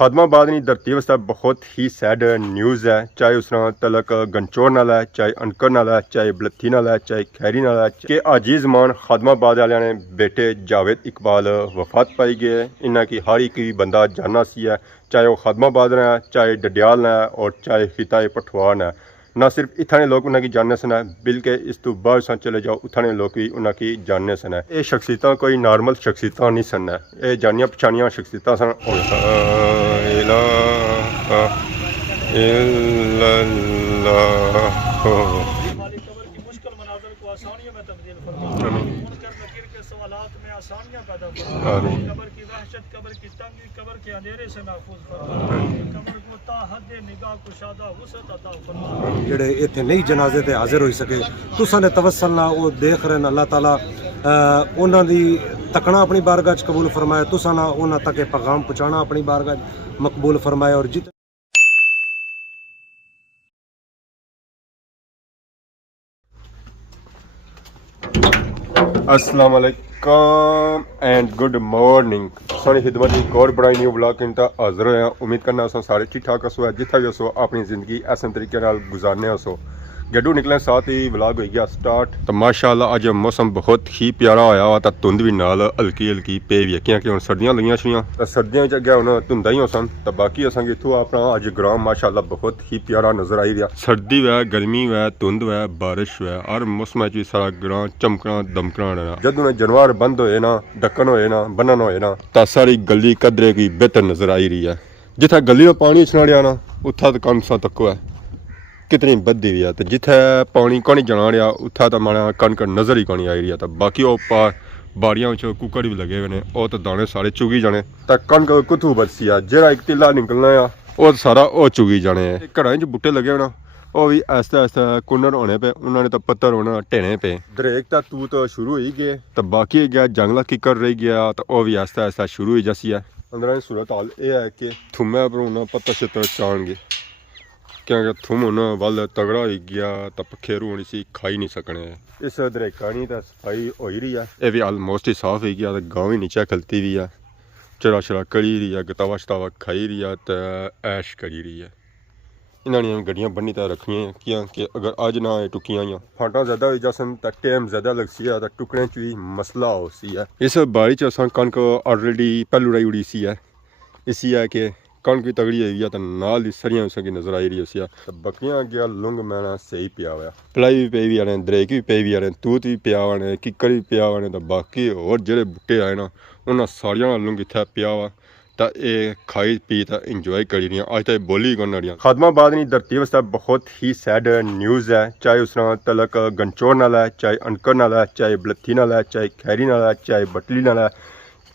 खादमाबाद की धरती वास्ते बहुत ही सैड न्यूज़ है, चाहे उस तलक गंचौर नाल है, चाहे अनकर नाल है, चाहे बलत्थी नाल है, चाहे खैरी नाल है कि आजीज मान खादमाबाद वाले ने बेटे जावेद इकबाल वफात पाई गए। इन्हें की हर एक भी बंदा जानना सी है, चाहे वह खादमाबाद ने, चाहे डडियाल ने और चाहे हिताए पठवार ने। ना सिर्फ इतने लोग उन्हें जानने सन है, बल्कि इस तो बाद चले जाओ उतने लोग भी उन्हें जानने सन है। ये शख्सियत कोई नॉर्मल शख्सियत नहीं सन है, ये जानिया पछानिया शख्सियत सन। जेड़े इत्थे नहीं जनाजे ते हाजिर हो सके, तुसां दे तवस्सल नाल वो देख रहे अल्लाह ताला उन्हां दी तकना अपनी बारगाह च कबूल फरमाए, तुसां ना उन्हां तक पैगाम पहुँचाना अपनी बारगाह मकबूल फरमाए। और जित अस्सलाम वालेकुम एंड गुड मॉर्निंग। सारी खिदमत एक और बड़ा न्यू ब्लॉग इन हाजिर होया। उम्मीद करना अस सारे ठीक ठाक हसो है, जिथे भी हसो अपनी जिंदगी ऐसे तरीके नाल गुजारने हसो। गड्डू निकले साथ ही व्लॉग हो गया स्टार्ट। तो माशाअल्लाह अज मौसम बहुत ही प्यारा होया हुआ, तो धुंध भी नाल हल्की हल्की पे भी है क्योंकि हुण सर्दियां लगियां छियां, तो सर्दियां च अगे हुण धुंधा ही होसन। तो बाकी असां इत्थों अपना अज ग्राम माशाअल्लाह बहुत ही प्यारा नजर आई रहा। सर्दी वै, गर्मी वै, धुंध वै, बारिश वै, हर मौसम भी सारा ग्रां चमकना दमकना रहना। जदों जानवर बंद होए ना, डक्कन होए ना, बनन होए ना, तो सारी गली कदरे की बेहतर नजर आई रही है। जिथे गली में पानी छना ना उत्था तो कनसा तको है कितनी बदी हुई है, तो जिथे पानी कौन जाना रहा उत्था तो माना कणक नज़र ही कौन आई रही है। तो बाकी वो बाड़ियां कुकड़ भी लगे हुए हैं, वो तो दाने सारे चुगी जाने। तो कणक कुत्थू बरसी है, जो एक टिला निकलना है वो सारा वो चुगी जाने। घरों च बूटे लगे होना वो भी आस्ते आस्ते कुन्नर होने पे, उन्होंने तो पत्तर होना ढेने पे। दरेक तो तू तो शुरू हो ही गए, तो बाकी गया जंगला किकर रह गया, तो वह भी आस्ते आस्ते शुरू हो जैसी है। अंदर सूरत हाल यह है कि थुम्मे पर हूँ पत्ता शत्तर चाणगे क्योंकि थुम हूँ वल तगड़ा हो गया, तो पखेरू हूँ इसी खाई नहीं सकने। इस दरेका नहीं तो सफाई हो ही रही है, यह भी ऑलमोस्ट ही साफ हो गया, तो गाँव ही नीचे खलती भी है, चरा शरा करी रही है, गतावा शतावा खाई रही है, तो ऐश करी रही है। इन्होंने गड्डियां बनी तो रखियां क्योंकि अगर अज ना टुकियां या फांटा ज्यादा हो जासन तो टाइम ज्यादा लग सी है, तो टुकने च भी मसला हो सी है। इस बाड़ी च असां कणक ऑलरेडी पहलू उड़ाई उड़ी सी है, इसी है कि कणक भी तगड़ी हुई है, तो नाल ही सरियां उसकी नजर आई रही है। तो बकरियां गया लुंग मैना सही पिया हुआ, पलाई भी पे भी आने, दरेक भी पे भी आने, तूत भी पिया आने, किकर भी पिया आने। तो बाकी होर जेह्ड़े बूटे आए ना उन्होंने सारियां लुंग इत्थे पिया हुआ, तो ये खाई पी तो इंजॉय करी रही। अज तक बोली कौन रही। खादमाबाद की धरती वास्ते बहुत ही सैड न्यूज़ है, चाहे उस तलक गंचौर नाल है, चाहे अनकर नाल है, चाहे बलत्थी नाल है, चाहे खैरी नाल है, चाहे बटली नाल है,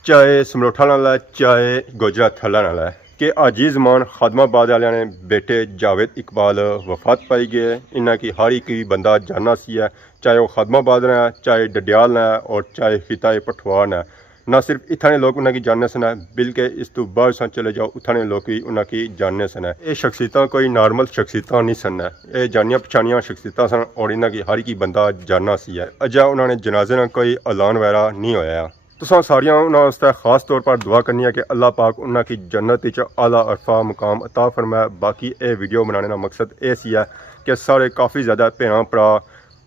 चाहे समलोठा नाल है, चाहे गोजरा थला नाल है कि आजीज मान खादमाबाद वाले ने बेटे जावेद इकबाल वफात पाई गए। इन्हें की हर एक भी बंदा जानना सी है, चाहे वह खादमाबाद ने, चाहे डडियाल ने और चाहे हिताए पठवार ने। ना सिर्फ इतने लोग उन्हें जानने सन है, बल्कि इस तो बाद चले जाओ उतने लोग भी उन्हें जानने सन है। ये शख्सियत कोई नॉर्मल शख्सियत नहीं सन है, ये जानिया पछानिया शख्सियत सन और इन्हें की हर एक बंदा जानना सी है। अजा उन्होंने जनाजे ना कोई ऐलान वगैरह नहीं होया। तुसां सारियां उन्होंने वास्ते खास तौर पर दुआ करनी है कि अल्लाह पाक उन्होंने की जन्नत च आला अरफा मुकाम अता फरमाए। बाकी ये वीडियो बनाने का मकसद ये सी है कि सारे काफ़ी ज़्यादा भैन भरा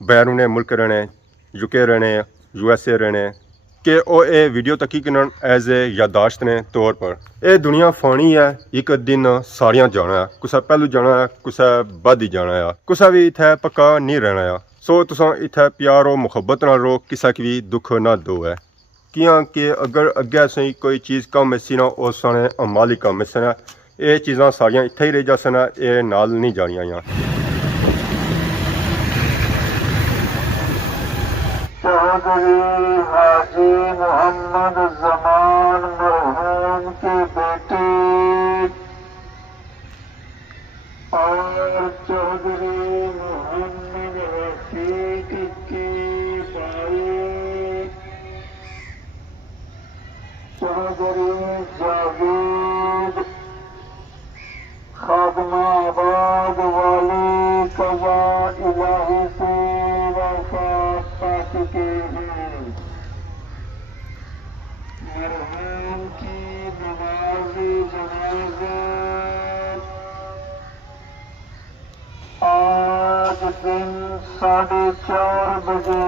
बैरून मुल्क रहने, यूके रहने, USA रहने कि वो ये वीडियो तकी किन एज ए यादाश्त ने तौर पर। यह दुनिया फानी है, एक दिन सारियां जाना है, कुसा पहलू जाना है, कुसा बाद ही जाना है, कुसा भी इत्थे पक्का नहीं रहना है। सो तुसां इत्थे प्यार और मुहब्बत नाल रहो, किसा की भी दुख ना दो है कि अगर अगे सही कोई चीज़ कम मिसी ना उस अमाली कम मिसना, ये चीज़ां सारियां इत्थे ही रह जासन, ये नाल नहीं जानियां या। हाजी मोहम्मद जमान मरहूम के बेटे और चौधरी मोहम्मद रफीक के भाई चौधरी जावेद खादमाबाद वाले कज़ा इलाही से वफात पा चुके हैं। मरहूम की नमाज दिन 4:30 बजे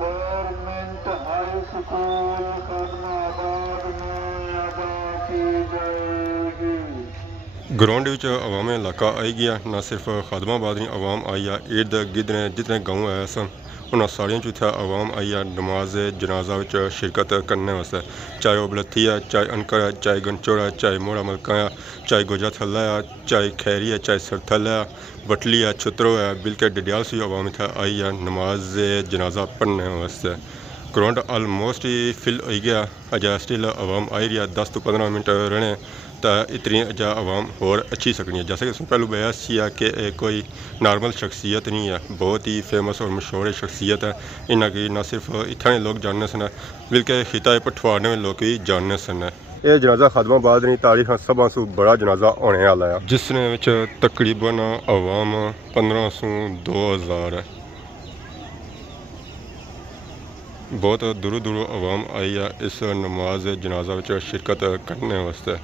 गवर्नमेंट हाई स्कूल खदमाबाद में अदा की जाएगी। ग्राउंड विच अवाम इलाका आई गया, ना सिर्फ खादमाबाद दी अवाम आई आ, इर्द गिर्द ने जितने गाँव आए सन उन्होंने सारियों इत्थे अवाम आई आ नमाज जनाजा विच शिरकत करने वास्ते, चाहे वह बलत्ती है, चाहे अनकर है, चाहे गनचोड़ा है, चाहे मोड़ा मलका है, चाहे गोजा थल्ला है, चाहे खैरी है, चाहे सरथल है, बटली है, छुत्रो है, बिल्कुल डिडियाल सी अवाम इत्थे आई है नमाज जनाजा पढ़ने वास्ते। ग्राउंड आलमोस्ट ही फिल हो गया, अजा स्टिल अवाम आई रही है, 10 तो 15 मिनट रहने तो इतनी अजा अवाम होर अच्छी सकनी है। जैसे कि पहलू बयास किया कि कोई नॉर्मल शख्सियत नहीं है, बहुत ही फेमस और मशहूर शख्सियत है। इन्हें की ना सिर्फ इतने लोग जानने सन बल्कि खिता पठवाने में लोग भी जानने सन। यह जनाजा खादमाबाद की तारीख सब सू बड़ा जनाजा होने वाला है, जिसने तकरीबन अवाम 1500 2000 है। बहुत दूरों दूरों अवाम आई है इस नमाज जनाजा में शिरकत करने वास्ते।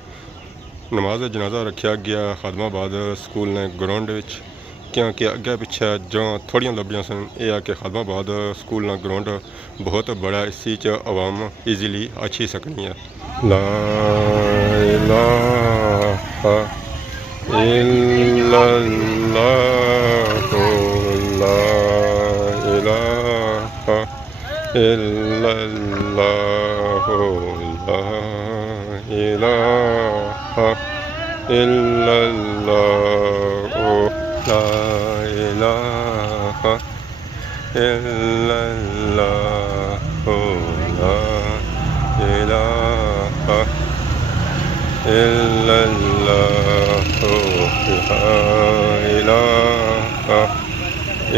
नमाज जनाजा रखा गया खादमाबाद स्कूल ने ग्राउंड विच, क्योंकि अगे पिछे जो थोड़ियां लब्बियां सन यह है कि खादमाबाद स्कूल ना ग्राउंड बहुत बड़ा, इसी अवाम ईजीली अच्छी सकनी है। ला इलाहा इल्लल्लाहु ला इलाहा इल्लल्लाहु ला इलाहा इल्लल्लाहु ला इलाहा इल्लल्लाहु ला इलाहा इल्लल्लाहु ला इलाहा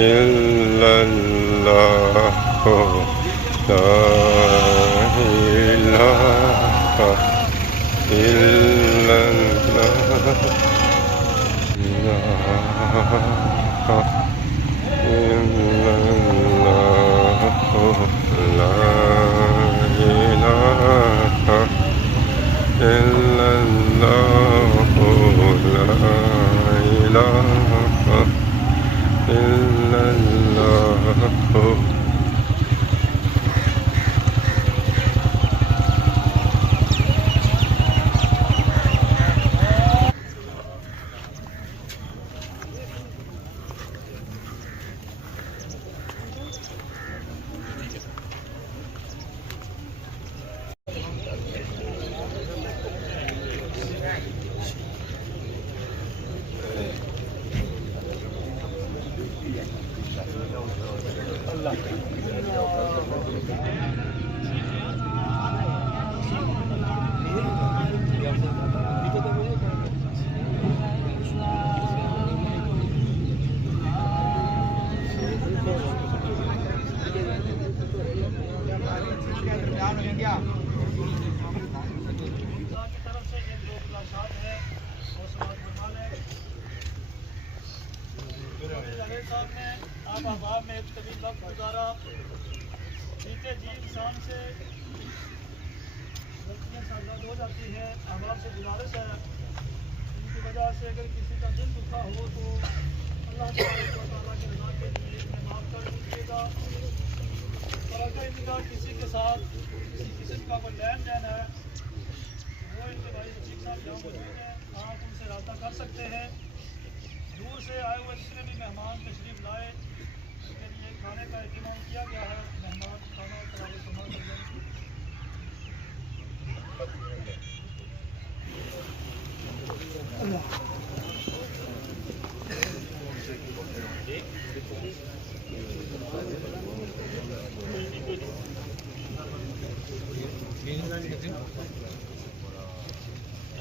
इल्लल्लाहु ला इलाहा आप अहबाब में एक तवील वक्त गुजारा, जीते जी इंसान से गलतियाँ साझाद हो जाती है। अहबाब से गुजारिश है इनकी वजह से अगर किसी का दिल दुखा हो तो अल्लाह ताला के रज़ा के लिए इन्हें माफ़ कर दीजिएगा। और अगर इनका किसी के साथ किसी किस्म का कोई लेन देन है वो इनके भाई रफीक साहब जहाँ मौजूद हैं, आप उनसे रब्ता कर सकते हैं। दूर से आए हुए जितने भी मेहमान तशरीफ़ लाए उनके लिए खाने का इंतजाम किया गया है। मेहमान खाना तरावी सामान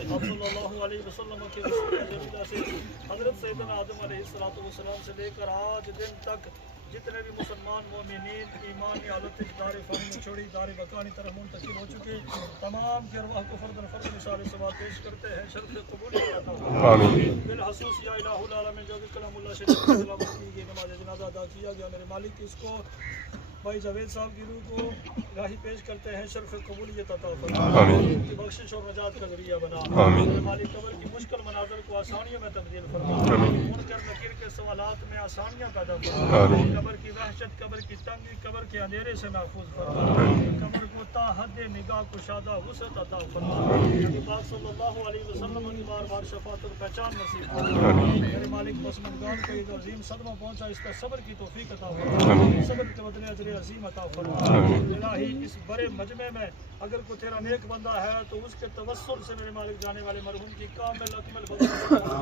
सल्लल्लाहु अलैहि वसल्लम के वसीला से हज़रत सैयदना आदम अलैहिस्सलाम से लेकर आज दिन तक जितने भी मुसलमान मोमिनीन ईमान हालत दार फन छोड़ी दार बकानी तरफ मुंतकिल हो चुके तमाम के अरवाह को फर्दन फर्द मिसाल सवाल पेश करते हैं। शर्फ कबूल आमीन बिलखसूस या इलाहुल आलमीन जो भी कलामुल्लाह शरीफ सलामत की नमाज जनाजा अदा किया गया, मेरे मालिक इसको भाई जावेद साहब की रूह को राही पेश करते हैं। शर्फ कबूलियत अता फरमा, उनकी बख्शिश और नजात का जरिया बना। मेरे मालिक कब्र की मुश्किल मनाज़र को आसानियों में तब्दील फरमा, आमीन। मुनकर नकीर के सवालात में आसानियां पैदा फरमा, आमीन। कब्र की वहशत, कब्र की तंगी, कब्र के अंधेरे से महफूज फरमा, कब्र को ताहद निगाह कुशादा वुसअत अता फरमा, नबी पाक सल्लल्लाहु अलैहि वसल्लम की बार-बार शफाअत और पहचान नसीब फरमा। मेरे मालिक मसमदगान को ईद अजीम सदमा पहुंचा, इसका सब्र की तौफीक अता फरमा, सब्र के बदले अजर अजीम अता फरमा। इलाही इस बड़े मजमे में अगर कोई तेरा नेक बंदा है तो उसके तवस्सुल से मेरे मालिक जाने वाले मरहूम की कामिल अकमल बख्शिश फरमा।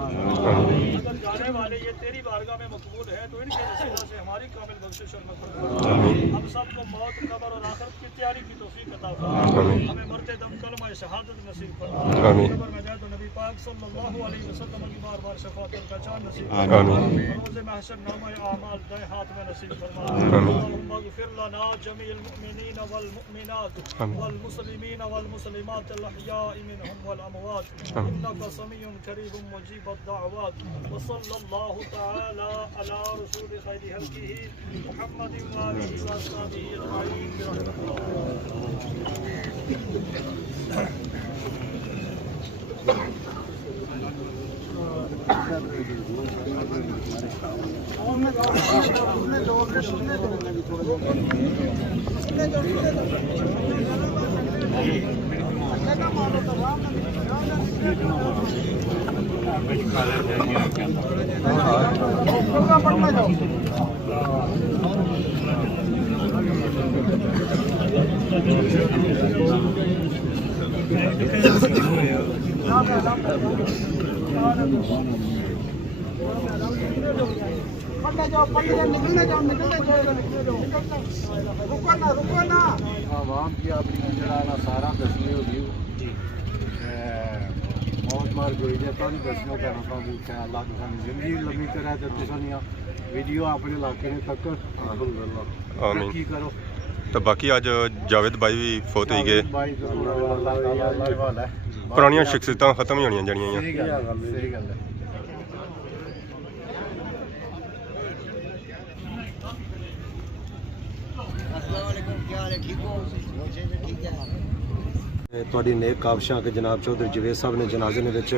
अगर जाने वाले ये तेरी बारगाह में मकबूल है तो इनके वसीला से हमारी कामिल बख्शिश और मग़फ़िरत फरमा। हम सबको मौत, कब्र और आखिरत की तैयारी की तौफीक अता फरमा। हमें मरते दम कलमा शहादत नसीब फरमा। कब्र में जाए तो नबी पाक सल्लल्लाहु अलैहि वसल्लम की बार-बार शफाअत और पहचान नसीब फरमा। रोज़े महशर नामा आमाल दाएं हाथ में नसीब फरमा। अल्लाहुम्मा इग़फिर लना जमीअल मुमिनीन वल मुमिनात वल मुस्लिमीन वल मुस्लिमात अल अहयाइ मिनहुम वल अमवात इन्नका समीउन करीबुम मुजीबुद दाअवात व सल्लल्लाहु तआला अला रसूल खैर हल्किही मुहम्मदिन व आलिहि व अस्हाबिही अजमाइन आवाम की अपनी जरा सारा दसनी होगी मौत मार गई है तो दसना करना था अल्लाह तुम जिंदगी लंबी करे तो तुम वीडियो अपने इलाके में तक आमीन। की करो तो बाकी अज जावेद भाई भी फोत हो गए, भाई तो अल्लाह ताला अल्लाह ही वाला है पुरानियां शख्सियतां खत्म ही होनियां जानियां। सही गल है सही गल है ਤੁਹਾਡੀ ਨੇਕ ਕਾਬਸ਼ਾਂ ਕਿ ਜਨਾਬ ਚੌਧਰੀ ਜਵੇਦ ਸਾਹਿਬ ਨੇ ਜਨਾਜ਼ੇ ਦੇ ਵਿੱਚ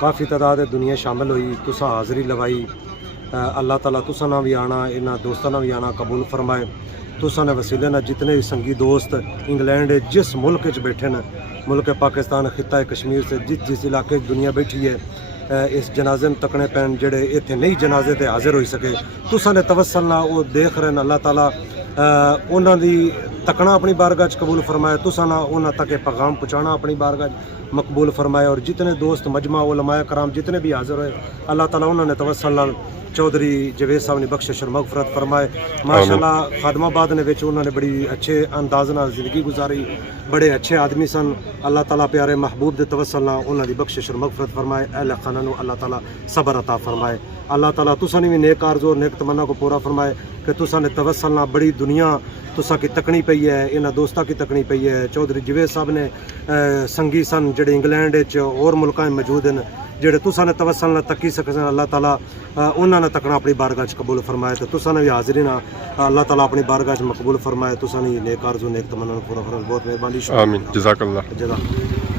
ਕਾਫੀ ਤਾਦਾਦ ਦੁਨੀਆ ਸ਼ਾਮਿਲ ਹੋਈ, ਤੁਸਾਂ ਹਾਜ਼ਰੀ ਲਵਾਈ। अल्लाह ताला तुसां ना भी आना, इन्हां दोस्तां ना भी आना कबूल फरमाए। तुसां ने वसीले ना जितने भी संगी दोस्त इंग्लैंड जिस मुल्क च बैठे न, मुल्क पाकिस्तान खिता कश्मीर से जिस इलाके दुनिया बैठी है, इस जनाजे में तकने पैन जेड़े इत्थे नहीं जनाजे ते हाजिर हो सके, तुसां ने तवस्सल ना वो देख रहे हैं। अल्लाह ताला उन्हां दी तकना अपनी बारगाह च कबूल फरमाए, तुसां ना उन्हां तक पैगाम पहुँचाना अपनी बारगाह मकबूल फरमाए। और जितने दोस्त मजमा उलमाए कराम जितने भी हाजिर हुए, अल्लाह ताला उन्होंने तवस्सल नाल चौधरी जवेद साहब ने बख्शिश और मगफरत फरमाए। माशाअल्लाह खादमाबाद ने विच उन्होंने बड़ी अच्छे अंदाज नाल जिंदगी गुजारी, बड़े अच्छे आदमी सन। अल्लाह ताला प्यारे महबूब दे तवस्सल नाल उन्हां दी बख्शिश और मगफरत फरमाए। अहले खाना नूं अल्लाह ताला सबर अता फरमाए। अल्लाह ताला तुसां ने भी नेक आरज़ू और नेक तमन्ना को पूरा फरमाए कि तुसां ने तवस्सल नाल बड़ी दुनिया तुसां की तकनी पई है, इन्हां दोस्तां की तकनी पई है। चौधरी जवेद साहब ने संगी सन जेड़े इंग्लैंड च और मुल्कां में मौजूद हैं, जेड़े तुसां ने तवस्सल नाल तकी सकन, अल्लाह ताला उन्हां ने तकना अपनी बारगाह च कबूल फरमाए। तो तुसां ने भी हाज़री ना अल्लाह ताला अपनी बारगाह च मकबूल फरमाए। तुसां ने नेक आरज़ू नेक तमन्ना पूरा फरमाए। बहुत मेहरबानी। आमीन। जज़ाकल्लाह। जज़ाकल्लाह।